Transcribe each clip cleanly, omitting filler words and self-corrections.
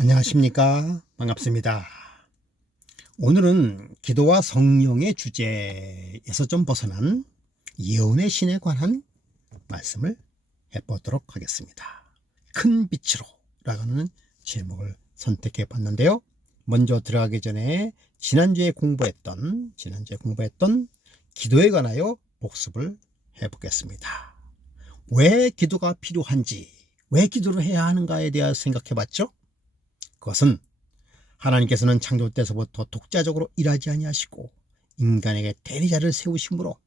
안녕하십니까. 반갑습니다. 오늘은 기도와 성령의 주제에서 좀 벗어난 예언의 신에 관한 말씀을 해보도록 하겠습니다. 큰 빛으로 라는 제목을 선택해 봤는데요. 먼저 들어가기 전에 지난주에 공부했던 기도에 관하여 복습을 해보겠습니다. 왜 기도가 필요한지, 왜 기도를 해야 하는가에 대해 생각해 봤죠? 그것은 하나님께서는 창조 때서부터 독자적으로 일하지 아니하시고 인간에게 대리자를 세우심으로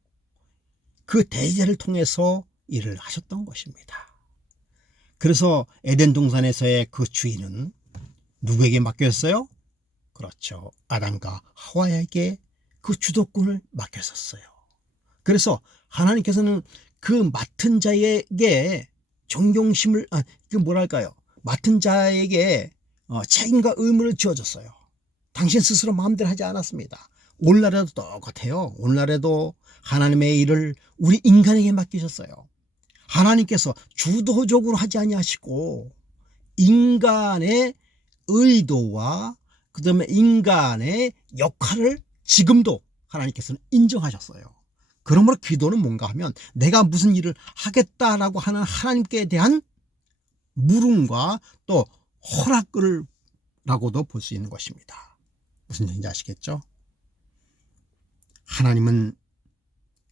그 대리자를 통해서 일을 하셨던 것입니다. 그래서 에덴 동산에서의 그 주인은 누구에게 맡겼어요? 그렇죠. 아담과 하와에게 그 주도권을 맡겼었어요. 그래서 하나님께서는 그 맡은 자에게 존경심을, 맡은 자에게 책임과 의무를 지어줬어요. 당신 스스로 마음대로 하지 않았습니다. 오늘날에도 똑같아요. 오늘날에도 하나님의 일을 우리 인간에게 맡기셨어요. 하나님께서 주도적으로 하지 아니하시고 인간의 의도와 그 다음에 인간의 역할을 지금도 하나님께서는 인정하셨어요. 그러므로 기도는 뭔가 하면 내가 무슨 일을 하겠다라고 하는 하나님께 대한 물음과 또 허락을 라고도 볼 수 있는 것입니다. 무슨 얘기인지 아시겠죠? 하나님은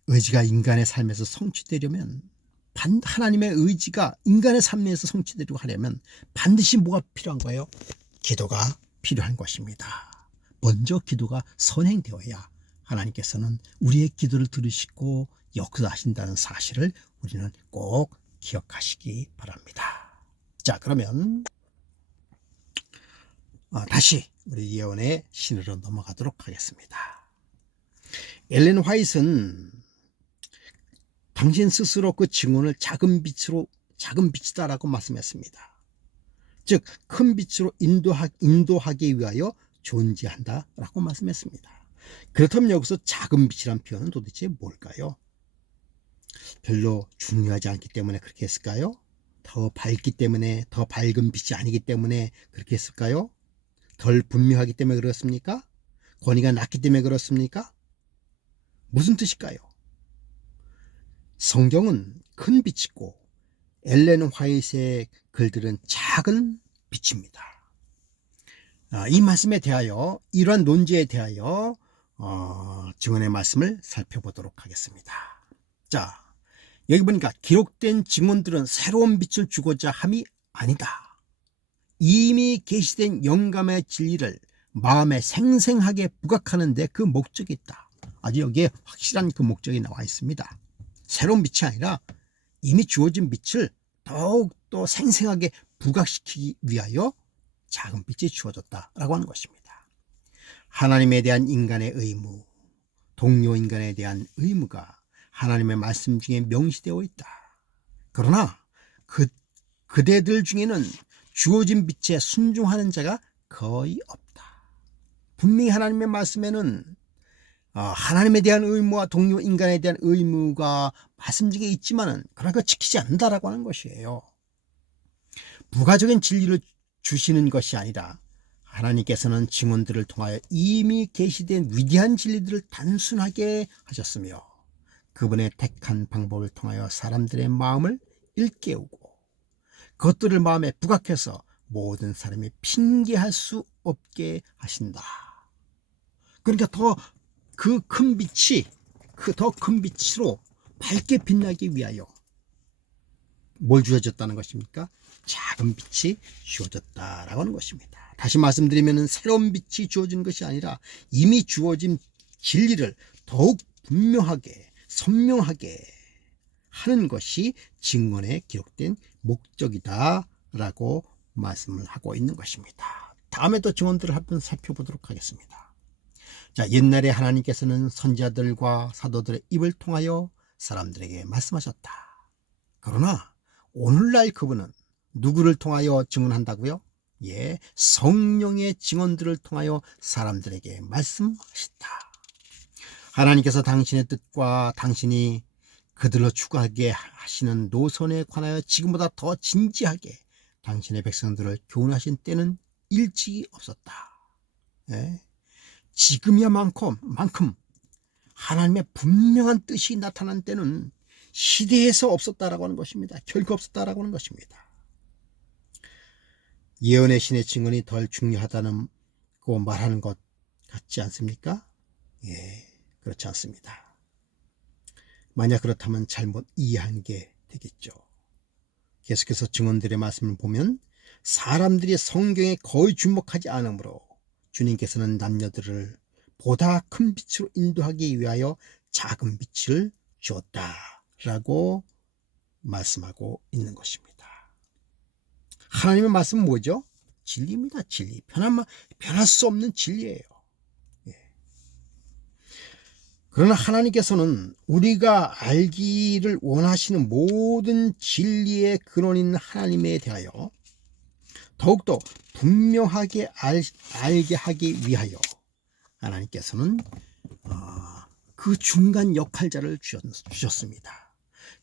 의지가 인간의 삶에서 성취되려면, 하나님의 의지가 인간의 삶에서 성취되려고 하려면 반드시 뭐가 필요한 거예요? 기도가 필요한 것입니다. 먼저 기도가 선행되어야 하나님께서는 우리의 기도를 들으시고 역사하신다는 사실을 우리는 꼭 기억하시기 바랍니다. 자, 그러면 다시 우리 예언의 신으로 넘어가도록 하겠습니다. 엘렌 화이트는 당신 스스로 그 증언을 작은 빛이다라고 말씀했습니다. 즉 큰 빛으로 인도하기 위하여 존재한다라고 말씀했습니다. 그렇다면 여기서 작은 빛이란 표현은 도대체 뭘까요? 별로 중요하지 않기 때문에 그렇게 했을까요? 더 밝기 때문에, 더 밝은 빛이 아니기 때문에 그렇게 했을까요? 덜 분명하기 때문에 그렇습니까? 권위가 낮기 때문에 그렇습니까? 무슨 뜻일까요? 성경은 큰 빛이고 엘렌 화이트의 글들은 작은 빛입니다. 이 말씀에 대하여, 이러한 논지에 대하여 증언의 말씀을 살펴보도록 하겠습니다. 자, 여기 보니까 기록된 증언들은 새로운 빛을 주고자 함이 아니다. 이미 계시된 영감의 진리를 마음에 생생하게 부각하는 데 그 목적이 있다. 아주 여기에 확실한 그 목적이 나와 있습니다. 새로운 빛이 아니라 이미 주어진 빛을 더욱더 생생하게 부각시키기 위하여 작은 빛이 주어졌다라고 하는 것입니다. 하나님에 대한 인간의 의무, 동료 인간에 대한 의무가 하나님의 말씀 중에 명시되어 있다. 그러나 그대들 중에는 주어진 빛에 순종하는 자가 거의 없다. 분명히 하나님의 말씀에는 하나님에 대한 의무와 동료 인간에 대한 의무가 말씀 중에 있지만은 그러나 지키지 않는다라고 하는 것이에요. 부가적인 진리를 주시는 것이 아니라 하나님께서는 증언들을 통하여 이미 계시된 위대한 진리들을 단순하게 하셨으며 그분의 택한 방법을 통하여 사람들의 마음을 일깨우고 그것들을 마음에 부각해서 모든 사람이 핑계할 수 없게 하신다. 그러니까 더 큰 빛으로 밝게 빛나기 위하여 뭘 주어졌다는 것입니까? 작은 빛이 주어졌다라고 하는 것입니다. 다시 말씀드리면 새로운 빛이 주어진 것이 아니라 이미 주어진 진리를 더욱 분명하게 선명하게 하는 것이 증언에 기록된 목적이다 라고 말씀을 하고 있는 것입니다. 다음에 또 증언들을 한번 살펴보도록 하겠습니다. 자, 옛날에 하나님께서는 선지자들과 사도들의 입을 통하여 사람들에게 말씀하셨다. 그러나 오늘날 그분은 누구를 통하여 증언한다고요? 예, 성령의 증언들을 통하여 사람들에게 말씀하셨다. 하나님께서 당신의 뜻과 당신이 그들로 추구하게 하시는 노선에 관하여 지금보다 더 진지하게 당신의 백성들을 교훈하신 때는 일찍이 없었다. 예? 지금이야만큼 하나님의 분명한 뜻이 나타난 때는 시대에서 없었다라고 하는 것입니다. 결코 없었다라고 하는 것입니다. 예언의 신의 증언이 덜 중요하다는 거 말하는 것 같지 않습니까? 예, 그렇지 않습니다. 만약 그렇다면 잘못 이해한 게 되겠죠. 계속해서 증언들의 말씀을 보면 사람들이 성경에 거의 주목하지 않으므로 주님께서는 남녀들을 보다 큰 빛으로 인도하기 위하여 작은 빛을 주었다라고 말씀하고 있는 것입니다. 하나님의 말씀은 뭐죠? 진리입니다. 진리. 변할 수 없는 진리예요. 그러나 하나님께서는 우리가 알기를 원하시는 모든 진리의 근원인 하나님에 대하여 더욱더 분명하게 알게 하기 위하여 하나님께서는 그 중간 역할자를 주셨습니다.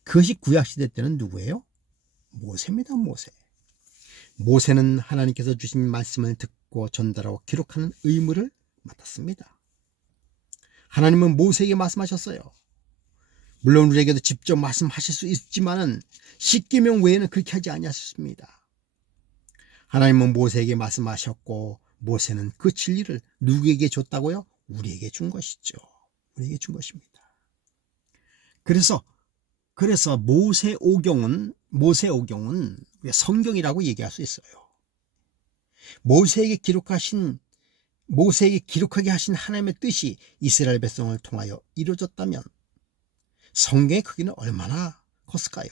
그것이 구약시대 때는 누구예요? 모세입니다. 모세는 하나님께서 주신 말씀을 듣고 전달하고 기록하는 의무를 맡았습니다. 하나님은 모세에게 말씀하셨어요. 물론 우리에게도 직접 말씀하실 수 있지만은 십계명 외에는 그렇게 하지 아니하셨습니다. 하나님은 모세에게 말씀하셨고 모세는 그 진리를 누구에게 줬다고요? 우리에게 준 것이죠. 우리에게 준 것입니다. 그래서 모세오경은 성경이라고 얘기할 수 있어요. 모세에게 기록하게 하신 하나님의 뜻이 이스라엘 백성을 통하여 이루어졌다면 성경의 크기는 얼마나 컸을까요?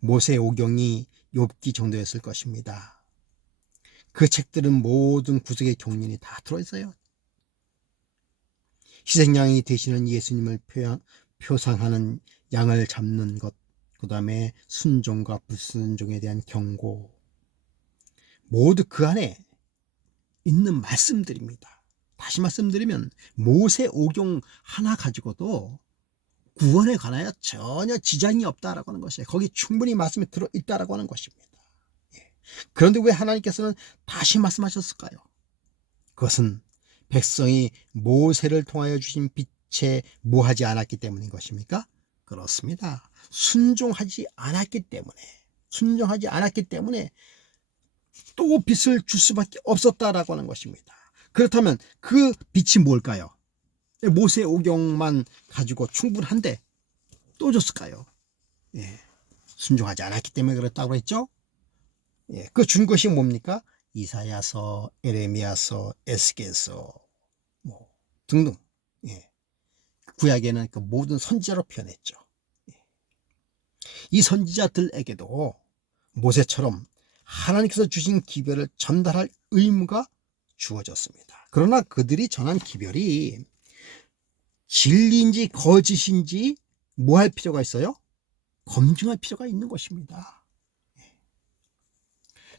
모세오경이 욥기 정도였을 것입니다. 그 책들은 모든 구속의 경륜이 다 들어있어요. 희생양이 되시는 예수님을 표상하는 양을 잡는 것, 그 다음에 순종과 불순종에 대한 경고, 모두 그 안에 있는 말씀들입니다. 다시 말씀드리면 모세오경 하나 가지고도 구원에 관하여 전혀 지장이 없다라고 하는 것이에요. 거기 충분히 말씀이 들어있다라고 하는 것입니다. 그런데 왜 하나님께서는 다시 말씀하셨을까요? 그것은 백성이 모세를 통하여 주신 빛에 뭐하지 않았기 때문인 것입니까? 그렇습니다. 순종하지 않았기 때문에 또 빛을 줄 수밖에 없었다라고 하는 것입니다. 그렇다면 그 빛이 뭘까요? 모세오경만 가지고 충분한데 또 줬을까요? 순종하지 않았기 때문에 그렇다고 했죠. 그 준 것이 뭡니까? 이사야서, 에레미야서, 에스겔서 등등. 구약에는 그 모든 선지자로 표현했죠. 이 선지자들에게도 모세처럼 하나님께서 주신 기별을 전달할 의무가 주어졌습니다. 그러나 그들이 전한 기별이 진리인지 거짓인지 뭐 할 필요가 있어요? 검증할 필요가 있는 것입니다.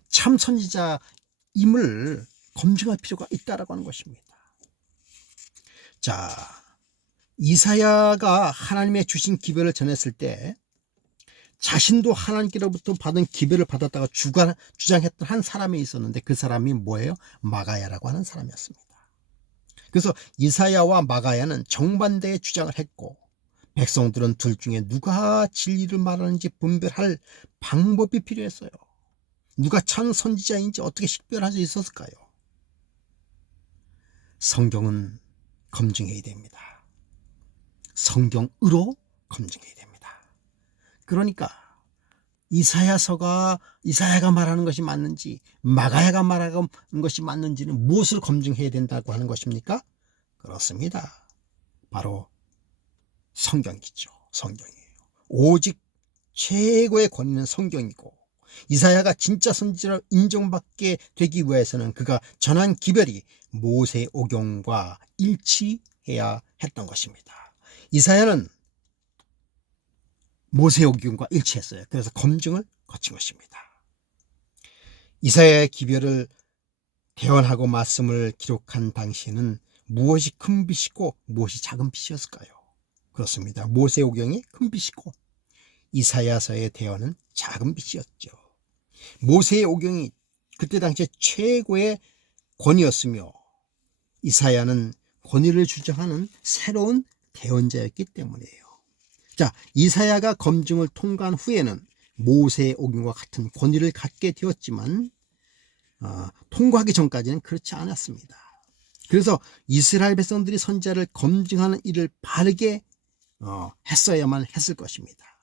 참 선지자임을 검증할 필요가 있다라고 하는 것입니다. 자, 이사야가 하나님의 주신 기별을 전했을 때 자신도 하나님께로부터 받은 기별을 받았다가 주장했던 한 사람이 있었는데 그 사람이 뭐예요? 마가야라고 하는 사람이었습니다. 그래서 이사야와 마가야는 정반대의 주장을 했고 백성들은 둘 중에 누가 진리를 말하는지 분별할 방법이 필요했어요. 누가 참 선지자인지 어떻게 식별할 수 있었을까요? 성경은 검증해야 됩니다. 성경으로 검증해야 됩니다. 그러니까 이사야가 말하는 것이 맞는지 마가야가 말하는 것이 맞는지는 무엇을 검증해야 된다고 하는 것입니까? 그렇습니다. 바로 성경이죠. 성경이에요. 오직 최고의 권위는 성경이고 이사야가 진짜 선지자로 인정받게 되기 위해서는 그가 전한 기별이 모세오경과 일치해야 했던 것입니다. 이사야는 모세오경과 일치했어요. 그래서 검증을 거친 것입니다. 이사야의 기별을 대언하고 말씀을 기록한 당시에는 무엇이 큰 빛이고 무엇이 작은 빛이었을까요? 그렇습니다. 모세오경이 큰 빛이고 이사야서의 대언은 작은 빛이었죠. 모세의 오경이 그때 당시에 최고의 권위였으며 이사야는 권위를 주장하는 새로운 대언자였기 때문이에요. 자, 이사야가 검증을 통과한 후에는 모세의 오경과 같은 권위를 갖게 되었지만 통과하기 전까지는 그렇지 않았습니다. 그래서 이스라엘 백성들이 선지자를 검증하는 일을 바르게 했어야만 했을 것입니다.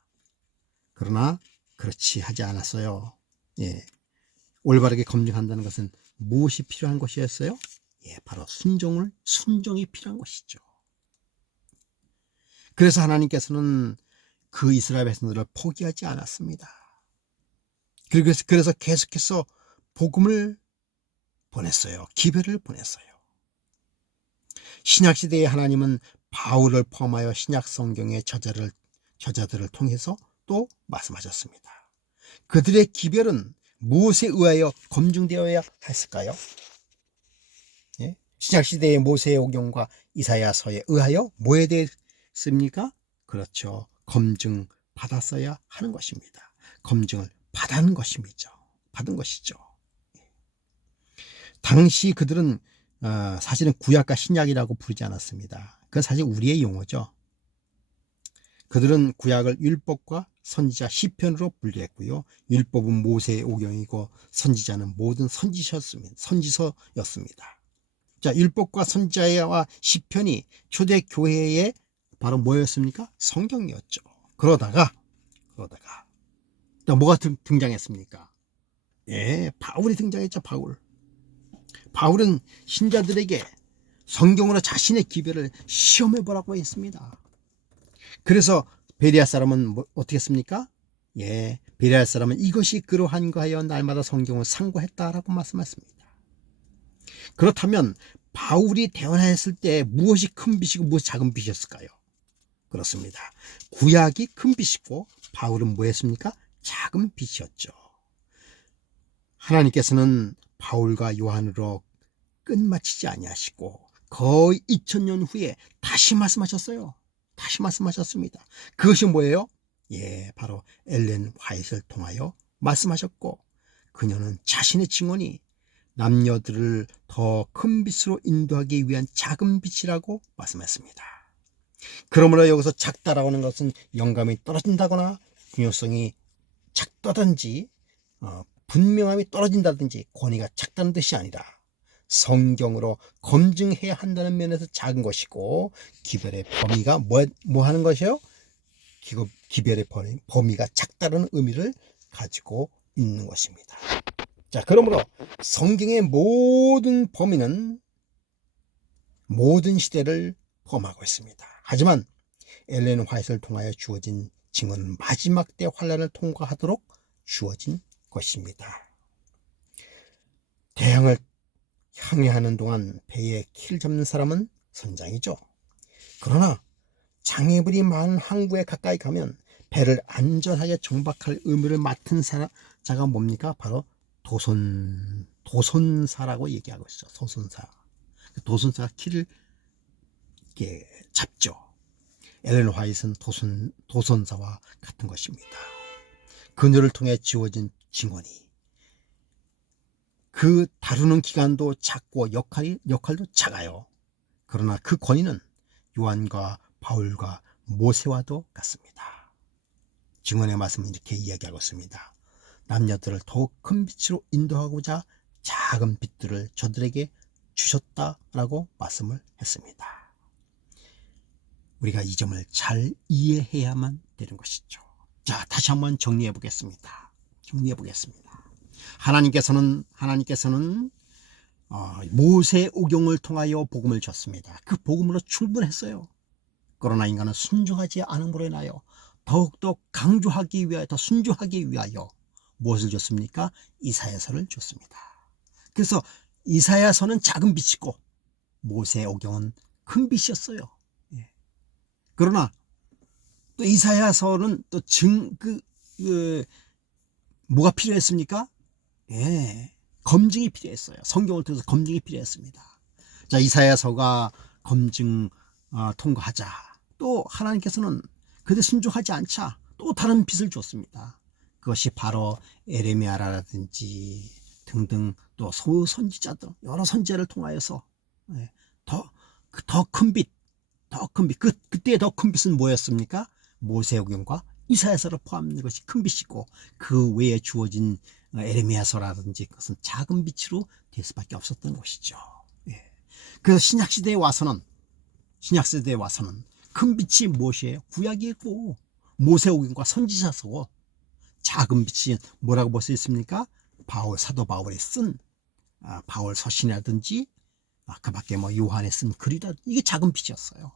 그러나 그렇지 하지 않았어요. 예. 올바르게 검증한다는 것은 무엇이 필요한 것이었어요? 예, 바로 순종이 필요한 것이죠. 그래서 하나님께서는 그 이스라엘 백성들을 포기하지 않았습니다. 그래서 계속해서 복음을 보냈어요. 기별을 보냈어요. 신약시대에 하나님은 바울을 포함하여 신약 성경의 저자들을 통해서 또 말씀하셨습니다. 그들의 기별은 무엇에 의하여 검증되어야 했을까요? 예? 신약시대의 모세의 오경과 이사야서에 의하여 뭐에 대했습니까? 그렇죠. 검증 받았어야 하는 것입니다. 검증을 받은 것이죠. 당시 그들은 사실은 구약과 신약이라고 부르지 않았습니다. 그건 사실 우리의 용어죠. 그들은 구약을 율법과 선지자 시편으로 분류했고요. 율법은 모세의 오경이고 선지자는 모든 선지서였습니다. 자, 율법과 선지자와 시편이 초대 교회의 바로 뭐였습니까? 성경이었죠. 그러다가 또 뭐가 등장했습니까? 예, 바울이 등장했죠. 바울은 신자들에게 성경으로 자신의 기별을 시험해 보라고 했습니다. 그래서 베레아 사람은 어떻게 했습니까? 예, 베레아 사람은 이것이 그러한 거하여 날마다 성경을 상고했다라고 말씀하셨습니다. 그렇다면 바울이 대언하였을 때 무엇이 큰 빛이고 무엇이 작은 빛이었을까요? 그렇습니다. 구약이 큰 빛이고 바울은 뭐였습니까? 작은 빛이었죠. 하나님께서는 바울과 요한으로 끝마치지 아니하시고 거의 2000년 후에 다시 말씀하셨어요. 다시 말씀하셨습니다. 그것이 뭐예요? 예, 바로 엘렌 화이트를 통하여 말씀하셨고 그녀는 자신의 증언이 남녀들을 더 큰 빛으로 인도하기 위한 작은 빛이라고 말씀했습니다. 그러므로 여기서 작다라고 하는 것은 영감이 떨어진다거나 중요성이 작다든지 분명함이 떨어진다든지 권위가 작다는 뜻이 아니라 성경으로 검증해야 한다는 면에서 작은 것이고 기별의 범위가 뭐 하는 것이요? 기별의 범위가 작다는 의미를 가지고 있는 것입니다. 자, 그러므로 성경의 모든 범위는 모든 시대를 포함하고 있습니다. 하지만 엘렌 화이트를 통하여 주어진 증언은 마지막 때 환란을 통과하도록 주어진 것입니다. 대양을 항해하는 동안 배에 키를 잡는 사람은 선장이죠. 그러나 장애물이 많은 항구에 가까이 가면 배를 안전하게 정박할 의무를 맡은 자가 뭡니까? 바로 도선사라고 얘기하고 있죠. 도선사가 키를 이렇게 잡죠. 엘렌 화이트는 도선사와 같은 것입니다. 그녀를 통해 지워진 증언이 그 다루는 기간도 작고 역할도 작아요. 그러나 그 권위는 요한과 바울과 모세와도 같습니다. 증언의 말씀은 이렇게 이야기하고 있습니다. 남녀들을 더욱 큰 빛으로 인도하고자 작은 빛들을 저들에게 주셨다라고 말씀을 했습니다. 우리가 이 점을 잘 이해해야만 되는 것이죠. 자, 다시 한번 정리해 보겠습니다. 하나님께서는 모세의 오경을 통하여 복음을 줬습니다. 그 복음으로 충분했어요. 그러나 인간은 순종하지 않음으로 인하여 더욱더 강조하기 위하여 더 순종하기 위하여 무엇을 줬습니까? 이사야서를 줬습니다. 그래서 이사야서는 작은 빛이고 모세의 오경은 큰 빛이었어요. 예. 그러나 또 이사야서는 또 뭐가 필요했습니까? 예, 검증이 필요했어요. 성경을 통해서 검증이 필요했습니다. 자, 이사야서가 검증 통과하자. 또 하나님께서는 그들 순종하지 않자 또 다른 빛을 줬습니다. 그것이 바로 에레미야라든지 등등 또 소선지자들 여러 선지자를 통하여서 더 큰 빛, 그때의 더 큰 빛은 뭐였습니까? 모세오경과 이사야서를 포함하는 것이 큰 빛이고 그 외에 주어진 에레미야서라든지 그것은 작은 빛으로 될 수밖에 없었던 것이죠. 그래서 신약시대에 와서는 큰 빛이 무엇이에요? 구약이고 모세오경과 선지자서. 작은 빛이 뭐라고 볼 수 있습니까? 사도 바울이 쓴 바울 서신이라든지 그 밖에 요한이 쓴 글이라 이게 작은 빛이었어요.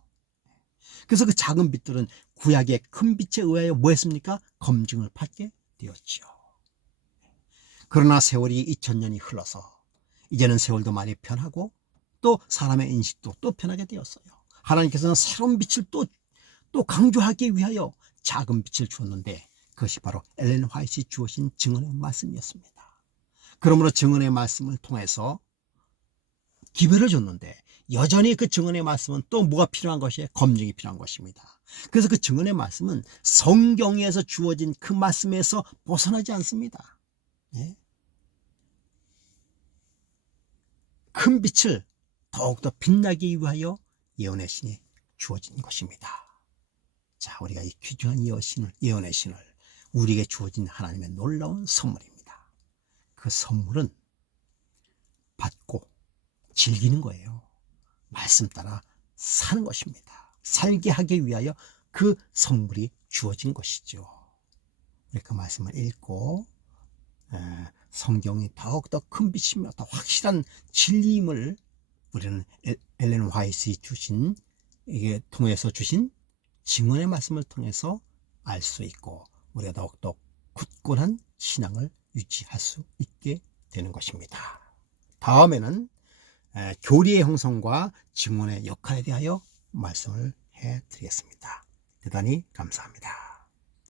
그래서 그 작은 빛들은 구약의 큰 빛에 의하여 뭐 했습니까? 검증을 받게 되었죠. 그러나 세월이 2000년이 흘러서 이제는 세월도 많이 변하고 또 사람의 인식도 또 변하게 되었어요. 하나님께서는 새로운 빛을 또 강조하기 위하여 작은 빛을 주었는데 그것이 바로 엘렌 화이트이 주어진 증언의 말씀이었습니다. 그러므로 증언의 말씀을 통해서 기회를 줬는데 여전히 그 증언의 말씀은 또 뭐가 필요한 것이에요? 검증이 필요한 것입니다. 그래서 그 증언의 말씀은 성경에서 주어진 그 말씀에서 벗어나지 않습니다. 큰 빛을 더욱더 빛나기 위하여 예언의 신이 주어진 것입니다. 자, 우리가 이 귀중한 예언의 신을 우리에게 주어진 하나님의 놀라운 선물입니다. 그 선물은 받고 즐기는 거예요. 말씀 따라 사는 것입니다. 살게 하기 위하여 그 선물이 주어진 것이죠. 우리 그 말씀을 읽고 성경이 더욱더 큰 빛이며 더 확실한 진리임을 우리는 엘렌 화이트이 이게 통해서 주신 증언의 말씀을 통해서 알 수 있고 우리가 더욱더 굳건한 신앙을 유지할 수 있게 되는 것입니다. 다음에는 교리의 형성과 증언의 역할에 대하여 말씀을 해드리겠습니다. 대단히 감사합니다.